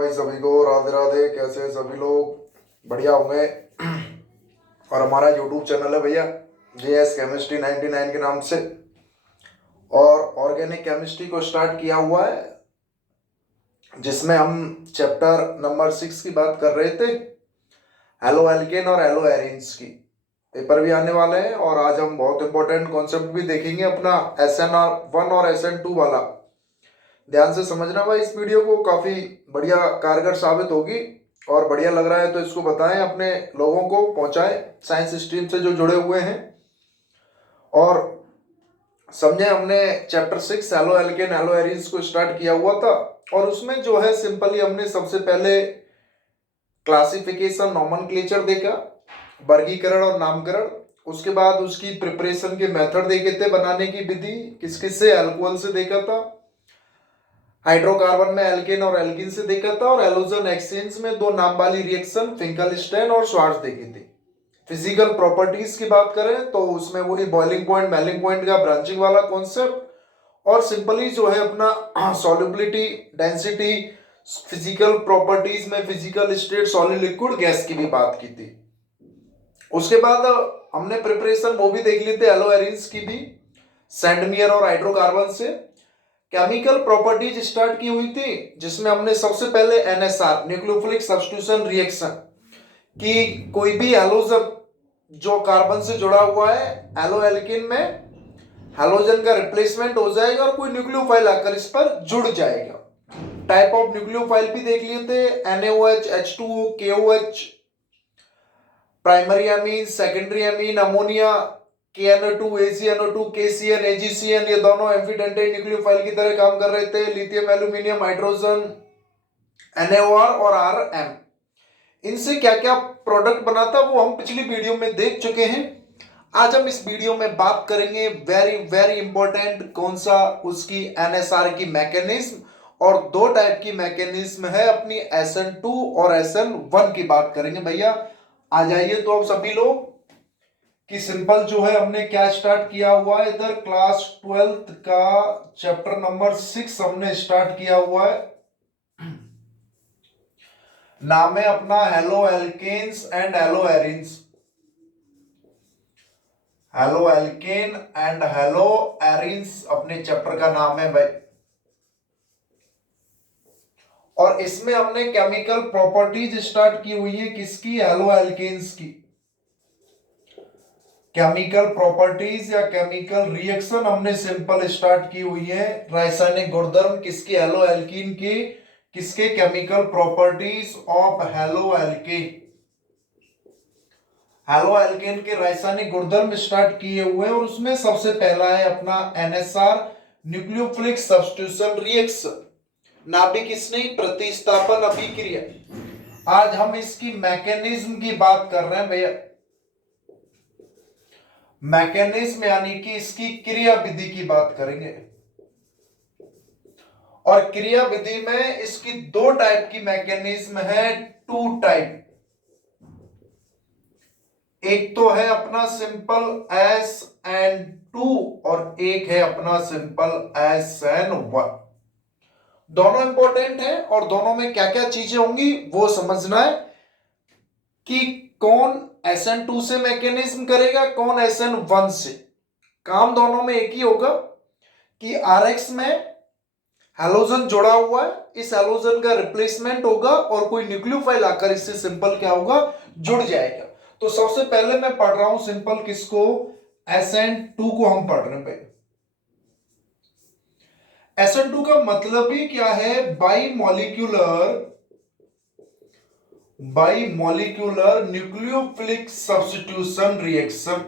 भाई सभी को राधे राधे। कैसे हैं सभी लोग? बढ़िया होंगे। और हमारा यूट्यूब चैनल है भैया JS केमिस्ट्री 99 के नाम से, और ऑर्गेनिक केमिस्ट्री को स्टार्ट किया हुआ है, जिसमें हम चैप्टर नंबर 6 की बात कर रहे थे, हेलो एल्केन और हेलो एरिन्स की। पेपर भी आने वाले हैं और आज हम बहुत इंपॉर्टेंट कॉन्सेप्ट भी देखेंगे अपना SN1 और SN2 वाला। ध्यान से समझना भाई, इस वीडियो को काफ़ी बढ़िया कारगर साबित होगी और बढ़िया लग रहा है तो इसको बताएं, अपने लोगों को पहुंचाएं साइंस स्ट्रीम से जो जुड़े हुए हैं। और समझे, हमने chapter 6 halo alkane hello arenes को स्टार्ट किया हुआ था, और उसमें जो है सिंपली हमने सबसे पहले क्लासिफिकेशन नॉमेनक्लेचर देखा, वर्गीकरण और नामकरण। उसके बाद उसकी प्रिपरेशन के मेथड देखे थे, बनाने की विधि किस किस से, अल्कोहल से देखा था, हाइड्रोकार्बन में एल्केन और एल्कीन से देखा था, और एलोजन एक्सचेंज में दो नाम वाली रिएक्शन फिंकलस्टाइन और श्वार्ट्ज देखी थी। फिजिकल प्रॉपर्टीज की बात करें तो उसमें वही बॉइलिंग पॉइंट मेल्टिंग पॉइंट का ब्रांचिंग वाला कॉन्सेप्ट, और सिंपली जो है अपना सॉल्युबिलिटी, डेंसिटी, फिजिकल प्रॉपर्टीज में physical state, solid liquid, gas की भी बात की थी। उसके बाद हमने प्रिपरेशन वो भी देख ली थी हेलो एरिन्स की भी, सैंडमियर और हाइड्रोकार्बन से। केमिकल प्रॉपर्टीज स्टार्ट की हुई थी, जिसमें हमने सबसे पहले NSR न्यूक्लियोफिलिक सब्स्टिट्यूशन रिएक्शन कि कोई भी हैलोजन जो कार्बन से जुड़ा हुआ है हेलो एल्केन में, हैलोजन का रिप्लेसमेंट हो जाएगा और कोई न्यूक्लियोफाइल आकर इस पर जुड़ जाएगा। टाइप ऑफ न्यूक्लियोफाइल भी देख लिए थे, NaOH, H2O, KOH, primary amine, secondary amine, ammonia, KNO2, AgNO2, KCN, AgCN, ये दोनों एम्फीडेंटाइन न्यूक्लियोफाइल की तरह काम कर रहे थे। लिथियम, एल्यूमिनियम, हाइड्रोजन, NaOR और Rm, इनसे क्या क्या प्रोडक्ट बना था वो हम पिछली वीडियो में देख चुके हैं। आज हम इस वीडियो में बात करेंगे वेरी वेरी इंपॉर्टेंट, कौन सा, उसकी NSR की मैकेनिज्म, और दो टाइप की मैकेनिज्म है अपनी, SN2 और SN1 की बात करेंगे भैया। आ जाइए तो अब सभी लोग कि सिंपल जो है हमने क्या स्टार्ट किया हुआ है, इधर क्लास 12th का चैप्टर नंबर 6 हमने स्टार्ट किया हुआ है। नाम है अपना haloalkanes and haloarenes, haloalkane and haloarenes अपने चैप्टर का नाम है भाई। और इसमें हमने केमिकल प्रॉपर्टीज स्टार्ट की हुई है, किसकी, हेलो एल्केन्स की। केमिकल प्रॉपर्टीज या केमिकल रिएक्शन हमने सिंपल स्टार्ट की हुई है। रासायनिक गुणधर्म किसके, हेलो एल्कीन के, किसके, chemical properties of halo alkane. Halo alkane के रासायनिक गुणधर्म स्टार्ट किए हुए हैं, और उसमें सबसे पहला है अपना NSR न्यूक्लियोफिलिक सब्स्टिट्यूशन रिएक्शन, नाभिक स्नेही प्रतिस्थापन अभिक्रिया। आज हम इसकी मैकेनिज्म की बात कर रहे हैं भैया। मैकेनिज्म यानी कि इसकी क्रिया विधि की बात करेंगे, और क्रिया विधि में इसकी दो टाइप की मैकेनिज्म है, टू टाइप। एक तो है अपना सिंपल SN2 और एक है अपना सिंपल SN1। दोनों इंपॉर्टेंट है, और दोनों में क्या क्या चीजें होंगी वो समझना है कि कौन SN2 से मैकेनिज्म करेगा, कौन SN1 से। काम दोनों में एक ही होगा कि RX में हैलोजन जुड़ा हुआ है, इस हैलोजन का रिप्लेसमेंट होगा और कोई न्यूक्लियोफाइल आकर इससे सिंपल क्या होगा, जुड़ जाएगा। तो सबसे पहले मैं पढ़ रहा हूं सिंपल किसको, SN2 को हम पढ़ रहे हैं भाई। SN2 का मतलब ही क्या है, by molecular nucleophilic substitution reaction,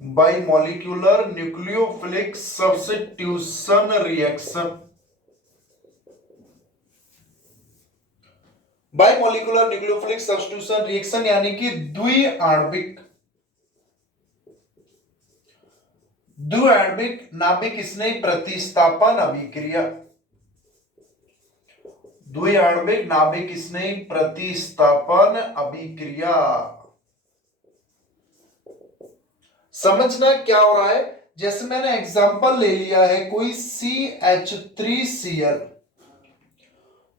by molecular nucleophilic substitution reaction. By molecular nucleophilic substitution reaction यानी कि द्विआण्विक नाभिक स्नेही प्रतिस्थापन अभिक्रिया, द्विआण्विक नाभिक स्नेही प्रतिस्थापन अभिक्रिया। समझना क्या हो रहा है, जैसे मैंने एग्जांपल ले लिया है कोई CH3Cl,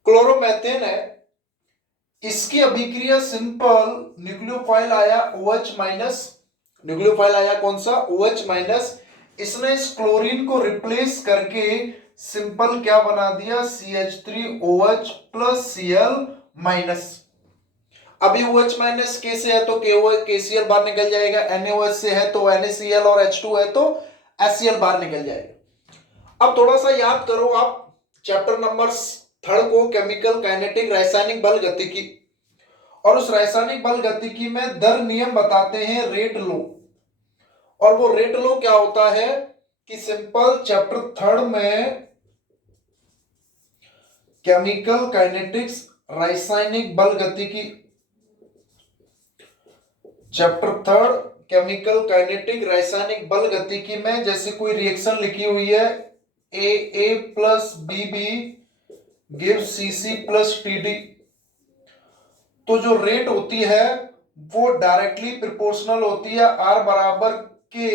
क्लोरोमेथेन है, इसकी अभिक्रिया सिंपल न्यूक्लियोफाइल आया OH माइनस, न्यूक्लियोफाइल आया कौन सा OH माइनस, इसने इस क्लोरीन को रिप्लेस करके सिंपल क्या बना दिया CH3OH प्लस Cl माइनस। अभी OH माइनस K से है तो KCl बाहर निकल जाएगा, NaOH से है तो NaCl और H2 है तो HCl बाहर निकल जाएगा। अब थोड़ा सा याद करो आप चैप्टर नंबर 3 को, केमिकल काइनेटिक, रासायनिक बल गतिकी, और उस रासायनिक बल गतिकी में दर नियम बताते हैं रेट लो। और वो रेट लो क्या होता है कि सिंपल चैप्टर 3 में केमिकल काइनेटिक्स रासायनिक बल गतिकी, चैप्टर 3 केमिकल काइनेटिक रासायनिक बल गतिकी में जैसे कोई रिएक्शन लिखी हुई है AA plus BB give CC plus TD, तो जो रेट होती है वो डायरेक्टली प्रोपोर्शनल होती है R बराबर के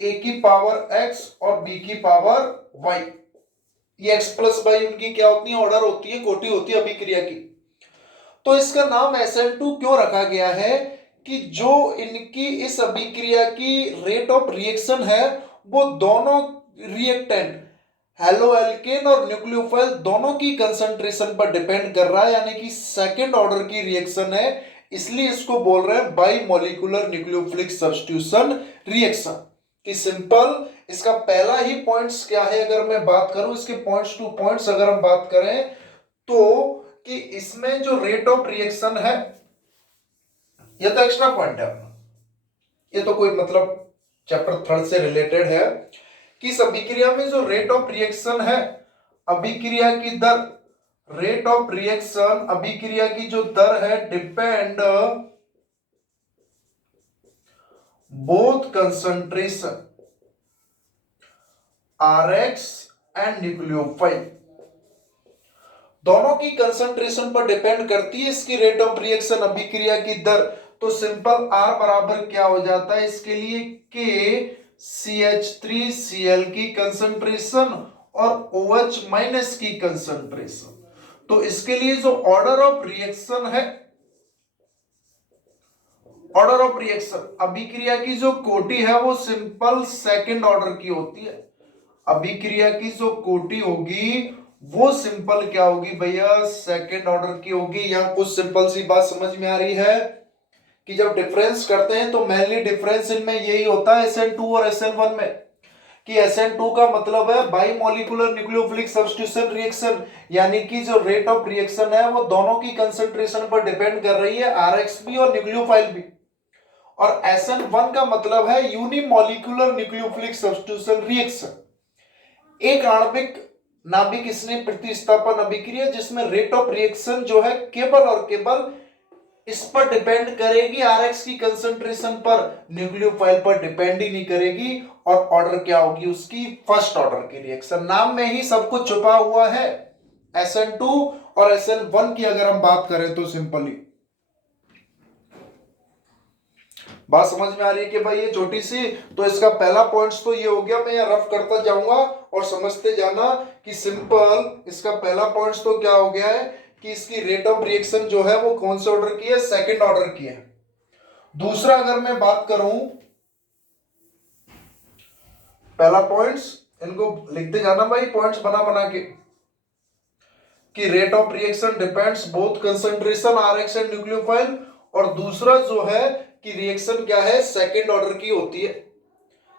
A की पावर X और B की पावर Y। ये X प्लस Y उनकी क्या होती है, ऑर्डर होती है, कोटि होती है अभिक्रिया की। तो इसका नाम SN2 क्यों रखा गया है कि जो इनकी इस अभिक्रिया की रेट ऑफ रिएक्शन है वो दोनों रिएक्टेंट हेलो एल्केन और न्यूक्लियोफाइल दोनों की कंसंट्रेशन पर डिपेंड कर रहा है, यानी कि सेकंड ऑर्डर की रिएक्शन है, इसलिए इसको बोल रहे हैं by molecular nucleophilic substitution reaction. कि सिंपल इसका पहला ही पॉइंट्स क्या है, अगर मैं बात करूं इसके पॉइंट्स टू पॉइंट्स अगर हम बात करें तो कि इसमें जो रेट ऑफ रिएक्शन है, ये तो एक्स्ट्रा पॉइंट है अपना, ये तो कोई मतलब चैप्टर 3 से रिलेटेड है कि इस अभिक्रिया में जो रेट ऑफ रिएक्शन है, अभिक्रिया की दर, रेट ऑफ रिएक्शन अभिक्रिया की जो दर है depend both concentration Rx and nucleophile, दोनों की कंसंट्रेशन पर डिपेंड करती है इसकी रेट ऑफ रिएक्शन अभिक्रिया की दर। तो सिंपल R बराबर क्या हो जाता है इसके लिए K CH3Cl की कंसंट्रेशन और OH माइनस की कंसंट्रेशन। तो इसके लिए जो ऑर्डर ऑफ रिएक्शन है, ऑर्डर ऑफ रिएक्शन अभिक्रिया की जो कोटि है वो सिंपल सेकंड ऑर्डर की होती है। अभिक्रिया की जो कोटि होगी वो सिंपल क्या होगी भैया, सेकंड ऑर्डर की होगी। यहां कुछ सिंपल सी बात समझ में आ रही है कि जब डिफरेंस करते हैं तो मेनली डिफरेंस इनमें यही होता है SN2 और SN1 में, कि SN2 का मतलब है by molecular nucleophilic substitution reaction, यानी कि जो रेट ऑफ रिएक्शन है वो दोनों की कंसंट्रेशन पर डिपेंड कर रही है, RX भी और न्यूक्लियोफाइल भी। और SN1 का मतलब है यूनिमॉलिक्यूलर न्यूक्लियोफिलिक सब्स्टिट्यूशन रिएक्शन, एक आणविक नाभिक इसने प्रतिस्थापन अभिक्रिया जिसमें रेट ऑफ रिएक्शन जो है केवल और केवल इस पर डिपेंड करेगी, RX की कंसंट्रेशन पर, न्यूक्लियोफाइल पर डिपेंड ही नहीं करेगी। और ऑर्डर क्या होगी उसकी, फर्स्ट ऑर्डर की रिएक्शन। नाम में ही सब कुछ छुपा हुआ है। SN2 और SN1 की अगर हम बात करें तो सिंपली बात समझ में आ रही है कि भाई ये छोटी सी, तो इसका पहला पॉइंट्स तो ये हो गया, मैं रफ करता जाऊंगा और समझते जाना कि सिंपल इसका पहला पॉइंट्स तो क्या हो गया है कि इसकी रेट ऑफ रिएक्शन जो है वो कौन से ऑर्डर की है, सेकंड ऑर्डर की है। दूसरा अगर मैं बात करूं, पहला पॉइंट्स इनको लिखते जाना भाई, पॉइंट्स बना बना के, कि rate of reaction depends both concentration RX and nucleophile, और दूसरा जो है कि रिएक्शन क्या है, सेकंड ऑर्डर की होती है।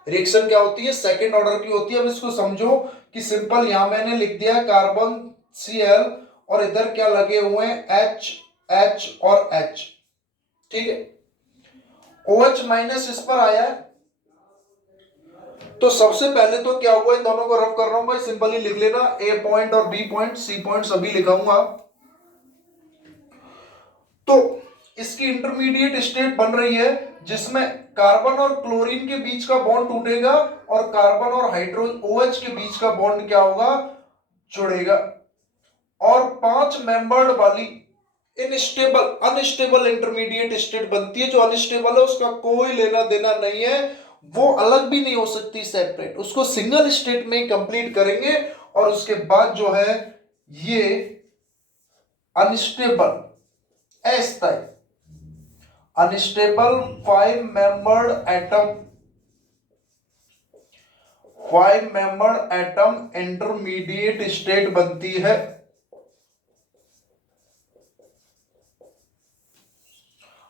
रिएक्शन क्या होती है, सेकंड ऑर्डर की होती है। अब इसको समझो कि सिंपल यहां मैंने लिख दिया कार्बन Cl और इधर क्या लगे हुए हैं H और H, ठीक है। OH माइनस इस पर आया है, तो सबसे पहले तो क्या हुआ, इन दोनों को रफ कर रहा हूं भाई, सिंपली लिख लेना, A पॉइंट और B पॉइंट, C पॉइंट सभी लिखाऊंगा। तो इसकी इंटरमीडिएट स्टेट बन रही है जिसमें कार्बन और क्लोरीन के बीच का बॉन्ड टूटेगा और कार्बन और हाइड्रोजन OH के बीच का बॉन्ड क्या होगा, जुड़ेगा। और 5 मेंबर्ड वाली इनस्टेबल अनस्टेबल इंटरमीडिएट स्टेट बनती है। जो अनस्टेबल है उसका कोई लेना देना नहीं है, वो अलग भी नहीं हो सकती सेपरेट, उसको सिंगल स्टेट में कंप्लीट करेंगे और उसके बाद जो है ये अनस्टेबल, अस्थाई, unstable 5 membered atom intermediate state बनती है।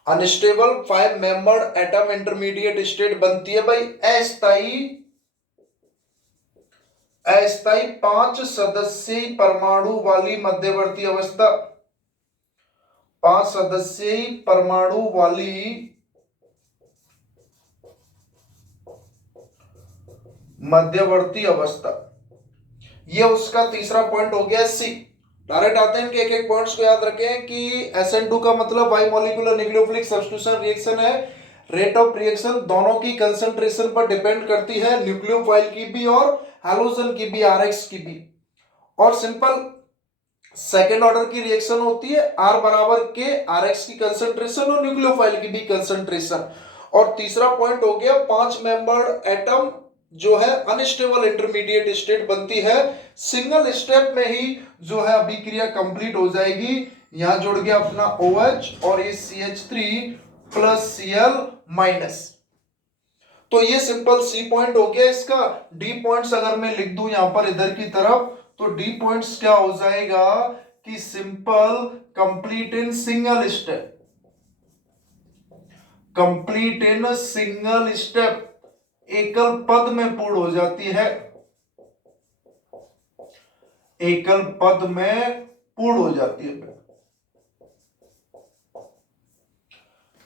Unstable 5 membered atom intermediate state बनती है भाई अस्थाई, अस्थाई 5 सदस्यीय परमाणु वाली मध्यवर्ती अवस्था, 5 सदस्यीय परमाणु वाली मध्यवर्ती अवस्था। ये उसका तीसरा पॉइंट हो गया सी। डायरेक्ट आते हैं कि एक एक पॉइंट्स को याद रखें कि SN2 का मतलब by molecular nucleophilic substitution reaction है। रेट ऑफ रिएक्शन दोनों की कंसंट्रेशन पर डिपेंड करती है, न्यूक्लियोफाइल की भी और हैलोजन की भी, RX की भी। और सिंपल सेकेंड ऑर्डर की रिएक्शन होती है, R बराबर के, RX की कंसंट्रेशन और न्यूक्लियोफाइल की भी कंसंट्रेशन। और तीसरा पॉइंट हो गया 5 मेंबर्ड एटम जो है अनस्टेबल इंटरमीडिएट स्टेट बनती है। सिंगल स्टेप में ही जो है अभिक्रिया कंप्लीट हो जाएगी। यहां जुड़ गया अपना OH और ये CH3 प्लस Cl माइनस। तो ये सिंपल सी पॉइंट हो गया इसका। डी पॉइंट्स अगर मैं लिख दूं यहां पर इधर की तरफ, तो डी पॉइंट्स क्या हो जाएगा कि simple complete in single step, complete in single step, एकल पद में पूर्ण हो जाती है, एकल पद में पूर्ण हो जाती है।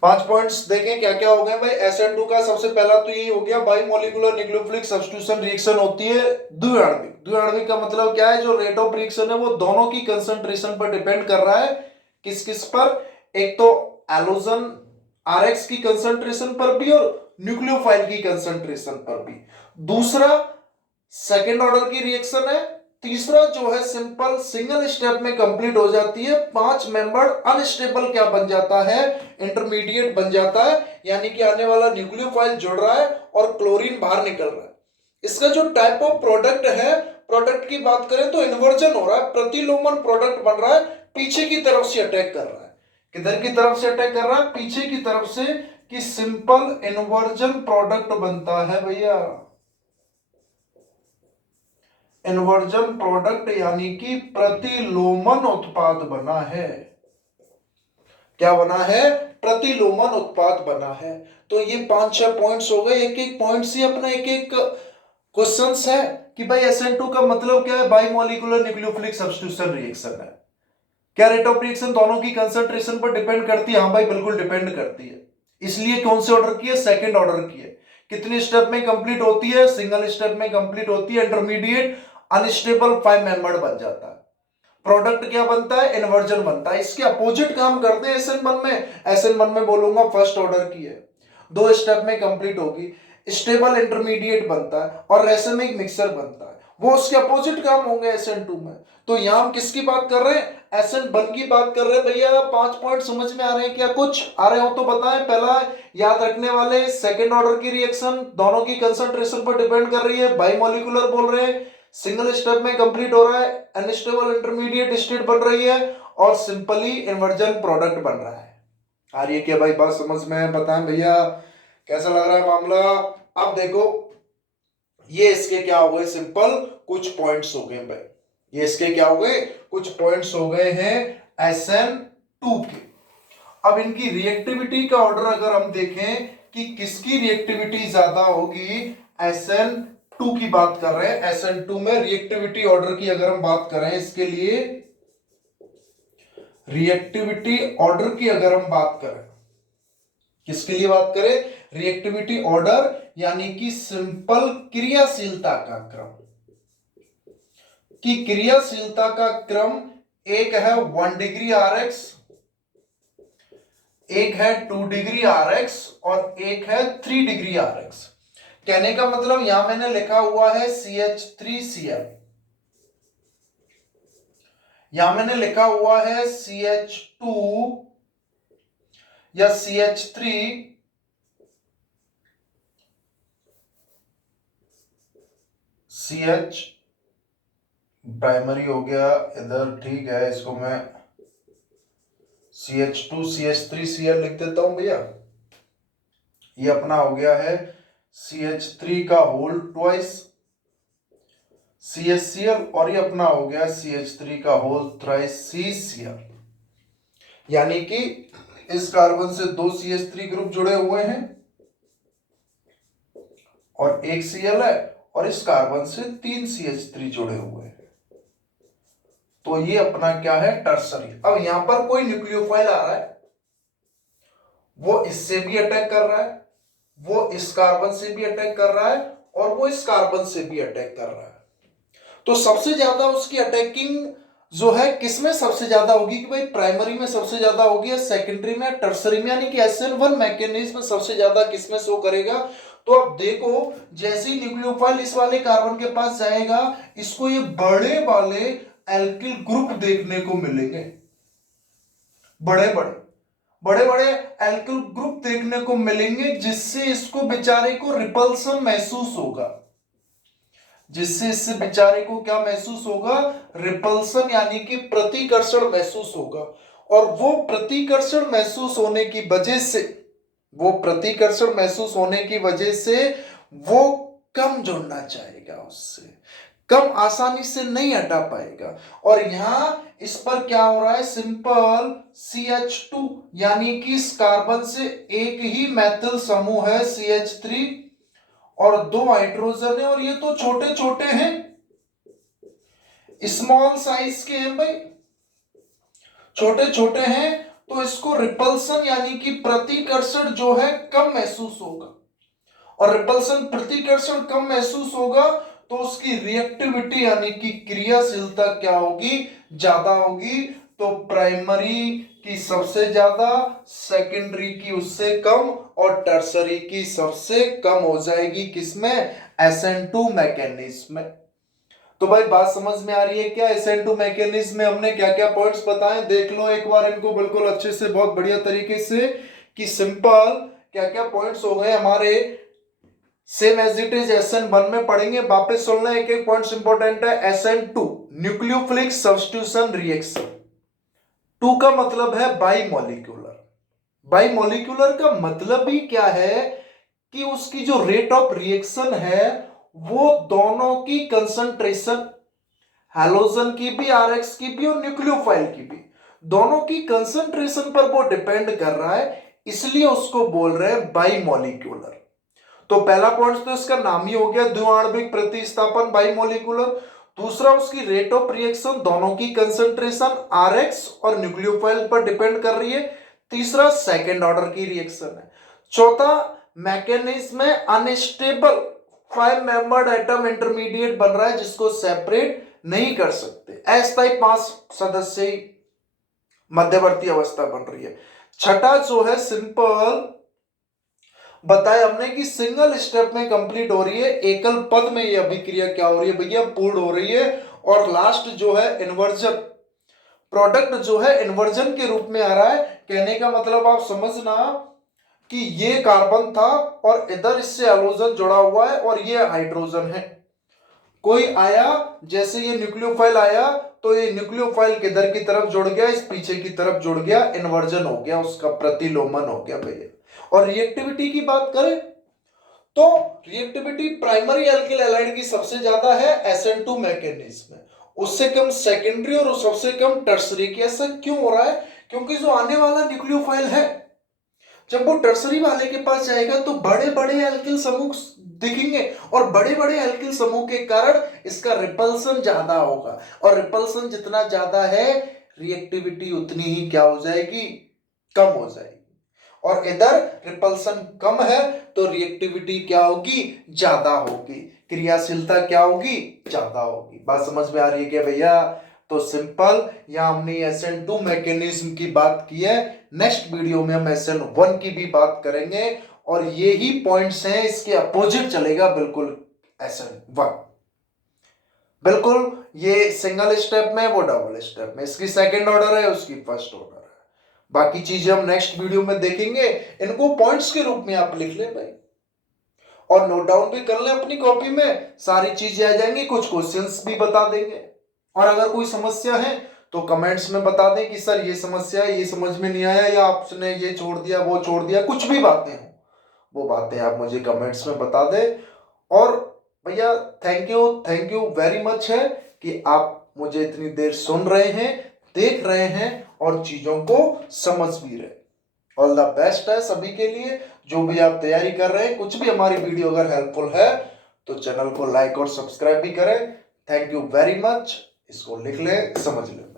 5 पॉइंट्स देखें क्या क्या हो गए भाई। SN2 का सबसे पहला तो यही हो गया, by molecular nucleophilic substitution reaction होती है द्विआण्विक। द्विआण्विक का मतलब क्या है, जो रेट ऑफ रिएक्शन है वो दोनों की कंसंट्रेशन पर डिपेंड कर रहा है। किस किस पर, एक तो एलोजन RX की कंसंट्रेशन पर भी और न्यूक्लियोफाइल की कंसंट्रेशन पर भी। दूसरा सेकेंड ऑर्डर की रिएक्शन है। तीसरा जो है सिंपल सिंगल स्टेप में कंप्लीट हो जाती है। 5 मेंबर्ड अनस्टेबल क्या बन जाता है, इंटरमीडिएट बन जाता है, यानी कि आने वाला न्यूक्लियोफाइल जुड़ रहा है और क्लोरीन बाहर निकल रहा है। इसका जो टाइप ऑफ प्रोडक्ट है, प्रोडक्ट की बात करें तो इन्वर्जन हो रहा है, प्रतिलोमन प्रोडक्ट बन रहा है, पीछे की तरफ से अटैक कर रहा है। किधर की तरफ से अटैक कर रहा है, पीछे की तरफ से, कि सिंपल इन्वर्जन प्रोडक्ट बनता है भैया। इन्वर्जन प्रोडक्ट यानी कि प्रतिलोमन उत्पाद बना है। क्या बना है, प्रतिलोमन उत्पाद बना है। तो ये 5-6 पॉइंट्स हो गए। एक एक पॉइंट से अपना एक एक क्वेश्चंस है कि भाई SN2 का मतलब क्या है, by molecular nucleophilic substitution reaction है। क्या रेट ऑफ रिएक्शन दोनों की कंसंट्रेशन पर डिपेंड करती है? हाँ भाई बिल्कुल डिपेंड करती है। इसलिए कौन से ऑर्डर की है, सेकंड ऑर्डर की है। कितने स्टेप में कंप्लीट होती है, सिंगल स्टेप में कंप्लीट होती है। इंटरमीडिएट अनस्टेबल 5 मेंबर्ड बन जाता है। प्रोडक्ट क्या बनता है, इन्वर्जन बनता है। इसके अपोजिट काम करते हैं SN1 में। SN1 में बोलूंगा फर्स्ट ऑर्डर की है, 2 स्टेप में कंप्लीट होगी, स्टेबल इंटरमीडिएट बनता है और रेसमिक मिक्सर बनता है। वो उसके अपोजिट काम होंगे SN2 में। तो यहां हम किसकी बात कर रहे हैं, SN1 की बात कर रहे हैं भैया। 5 पॉइंट समझ में आ रहे हैं क्या, कुछ आ रहे हो तो बताएं। पहला याद रखने वाले, सेकेंड ऑर्डर की रिएक्शन दोनों की कंसंट्रेशन पर डिपेंड कर रही है, बाई मॉलिक्यूलर बोल रहे हैं, सिंगल स्टेप में कंप्लीट हो रहा है, अनस्टेबल इंटरमीडिएट स्टेट बन रही है और सिंपली इन्वर्जन प्रोडक्ट बन रहा है। आ रही है क्या भाई बात समझ में, बताएं भैया कैसा लग रहा है मामला। अब देखो ये इसके क्या हो गए, सिंपल कुछ पॉइंट्स हो गए भाई। ये इसके क्या हो गए, कुछ पॉइंट्स हो गए हैं SN2 के। अब इनकी रिएक्टिविटी का ऑर्डर अगर हम देखें कि किसकी रिएक्टिविटी ज्यादा होगी, SN2 की बात कर रहे हैं। SN2 में रिएक्टिविटी ऑर्डर की अगर हम बात करें, इसके लिए रिएक्टिविटी ऑर्डर की अगर हम बात करें, किसके लिए बात करें, रिएक्टिविटी ऑर्डर यानी कि सिंपल क्रियाशीलता का क्रम, कि क्रियाशीलता का क्रम एक है 1 डिग्री RX, एक है 2 डिग्री RX और एक है 3 डिग्री RX। कहने का मतलब यहां मैंने लिखा हुआ है CH3Cl, यहां मैंने लिखा हुआ है CH2 या CH3 CH प्राइमरी हो गया इधर, ठीक है, इसको मैं CH2CH3Cl लिख देता हूं भैया। ये अपना हो गया है CH3 का होल ट्वाइस CHCl, और ये अपना हो गया CH3 का होल थ्राइस CCl। यानी कि इस कार्बन से 2 CH3 ग्रुप जुड़े हुए हैं और एक Cl है, और इस कार्बन से 3 CH3 जुड़े हुए हैं। तो ये अपना क्या है, टर्सरी। अब यहां पर कोई न्यूक्लियोफाइल आ रहा है, वो इससे भी अटैक कर रहा है, वो इस कार्बन से भी अटैक कर रहा है, और वो इस कार्बन से भी अटैक कर रहा है। तो सबसे ज्यादा उसकी अटैकिंग जो है किसमें सबसे ज्यादा होगी, कि भाई प्राइमरी में सबसे ज्यादा होगी या सेकेंडरी में या टर्सरी में, यानी कि SN1 मैकेनिज्म सबसे ज्यादा किसमें शो करेगा। तो अब देखो, जैसे ही न्यूक्लियोफाइल इस वाले कार्बन के पास जाएगा, इसको ये बड़े वाले एल्किल ग्रुप देखने को मिलेंगे, बड़े बड़े एल्किल ग्रुप देखने को मिलेंगे, जिससे इसको बेचारे को रिपल्सन महसूस होगा। जिससे इससे बेचारे को क्या महसूस होगा, रिपल्सन, यानी कि प्रतिकर्षण महसूस होगा। और वो प्रतिकर्षण महसूस होने की वजह से, वो प्रतिकर्षण महसूस होने की वजह से वो कम जुड़ना चाहेगा, उससे कम आसानी से नहीं हटा पाएगा। और यहां इस पर क्या हो रहा है, सिंपल CH2, यानी कि इस कार्बन से एक ही मैथिल समूह है CH3 और 2 हाइड्रोजन है, और ये तो छोटे छोटे हैं, स्मॉल साइज के हैं भाई, छोटे छोटे हैं। तो इसको रिपल्सन यानी कि प्रतिकर्षण जो है कम महसूस होगा, और रिपल्सन प्रतिकर्षण कम महसूस होगा, तो उसकी रिएक्टिविटी यानी कि क्रियाशीलता क्या होगी, ज्यादा होगी। तो प्राइमरी की सबसे ज्यादा, सेकेंडरी की उससे कम, और टर्सरी की सबसे कम हो जाएगी, किसमें, SN2 मैकेनिज्म में। तो भाई बात समझ में आ रही है क्या, SN2 मैकेनिज्म में हमने क्या क्या पॉइंट्स बताए, देख लो एक बार इनको बिल्कुल अच्छे से, बहुत बढ़िया तरीके से, कि सिंपल क्या क्या पॉइंट्स हो गए हमारे, same as it is SN1 में पढ़ेंगे, वापस सुनना, एक एक पॉइंट्स इंपॉर्टेंट है। SN2 न्यूक्लियोफिलिक सब्स्टिट्यूशन रिएक्शन, 2 का मतलब है बाइमोलिक्यूलर। बाइमोलिक्यूलर का मतलब ही क्या है, कि उसकी जो रेट ऑफ रिएक्शन है वो दोनों की कंसंट्रेशन, हैलोजन की भी, RX की भी और न्यूक्लियोफाइल की भी, दोनों की कंसंट्रेशन पर वो डिपेंड कर रहा है, इसलिए उसको बोल रहे हैं बाइमोलिक्यूलर। तो पहला पॉइंट तो इसका नाम ही हो गया, द्विआण्विक प्रतिस्थापन, बाइमोलिक्यूलर। दूसरा, उसकी रेट ऑफ रिएक्शन, दोनों की कंसंट्रेशन RX और न्यूक्लियोफाइल पर डिपेंड कर रही है। तीसरा, सेकंड ऑर्डर की रिएक्शन है। चौथा, मैकेनिज्म में अनस्टेबल 5 मेंबर्ड एटम इंटरमीडिएट बन रहा है, जिसको सेपरेट नहीं कर सकते, अस्थायी 5 सदस्य मध्यवर्ती अवस्था बन रही है। छठा जो है, सिंपल बताया हमने कि सिंगल स्टेप में कंप्लीट हो रही है, एकल पद में ये अभिक्रिया क्या हो रही है भैया, पूर्ण हो रही है। और लास्ट जो है इन्वर्जन, प्रोडक्ट जो है इन्वर्जन के रूप में आ रहा है। कहने का मतलब आप समझना कि ये कार्बन था और इधर इससे हैलोजन जुड़ा हुआ है और ये हाइड्रोजन है। कोई आया, जैसे ये न्यूक्लियोफाइल आया, तो ये न्यूक्लियोफाइल किधर की तरफ जुड़ गया, इस पीछे की तरफ जुड़ गया, इन्वर्जन हो गया, उसका प्रतिलोमन हो गया भैया। और रिएक्टिविटी की बात करें तो रिएक्टिविटी प्राइमरी एल्किल हैलाइड की सबसे ज्यादा है SN2 मैकेनिज्म में, उससे कम सेकेंडरी और सबसे कम टर्सरी की। ऐसा क्यों हो रहा है, क्योंकि जो आने वाला न्यूक्लियोफाइल है, जब वो टर्सरी वाले के पास जाएगा तो बड़े बड़े एल्किल समूह दिखेंगे, और बड़े बड़े एल्किल समूह के कारण इसका रिपल्सन ज्यादा होगा, और रिपल्सन जितना ज्यादा है, रिएक्टिविटी उतनी ही क्या हो जाएगी, कम हो जाएगी। और इधर रिपल्सन कम है तो रिएक्टिविटी क्या होगी, ज्यादा होगी, क्रियाशीलता क्या होगी, ज्यादा होगी। बात समझ में आ रही है क्या भैया। तो सिंपल, यहां हमने SN2 मैकेनिज्म की बात की है, नेक्स्ट वीडियो में हम SN1 की भी बात करेंगे, और ये ही पॉइंट्स हैं, इसके अपोजिट चलेगा बिल्कुल SN1। बिल्कुल ये सिंगल स्टेप में, वो डबल स्टेप में, इसकी सेकंड ऑर्डर है, उसकी फर्स्ट ऑर्डर है। बाकी चीजें हम नेक्स्ट वीडियो में देखेंगे, इनको पॉइंट्स के रूप में आप लिख लें भाई, और नोट डाउन भी कर लें अपनी कॉपी में, सारी चीजें आ जाएंगी, कुछ क्वेश्चंस भी बता देंगे। और अगर कोई समस्या है तो कमेंट्स में बता दें कि सर ये समस्या है, ये समझ में नहीं आया, या आपने ये छोड़ दिया, वो छोड़ दिया, कुछ भी बातें हो, वो बातें आप मुझे कमेंट्स में बता दें। और भैया थैंक यू वेरी मच है कि आप मुझे इतनी देर सुन रहे हैं, देख रहे हैं और चीजों को समझ भी रहे। ऑल द बेस्ट है सभी के लिए, जो भी आप तैयारी कर रहे हैं। कुछ भी हमारी वीडियो अगर हेल्पफुल है तो चैनल को लाइक और सब्सक्राइब भी करें। Thank you very much. इसको लिख ले, समझ ले।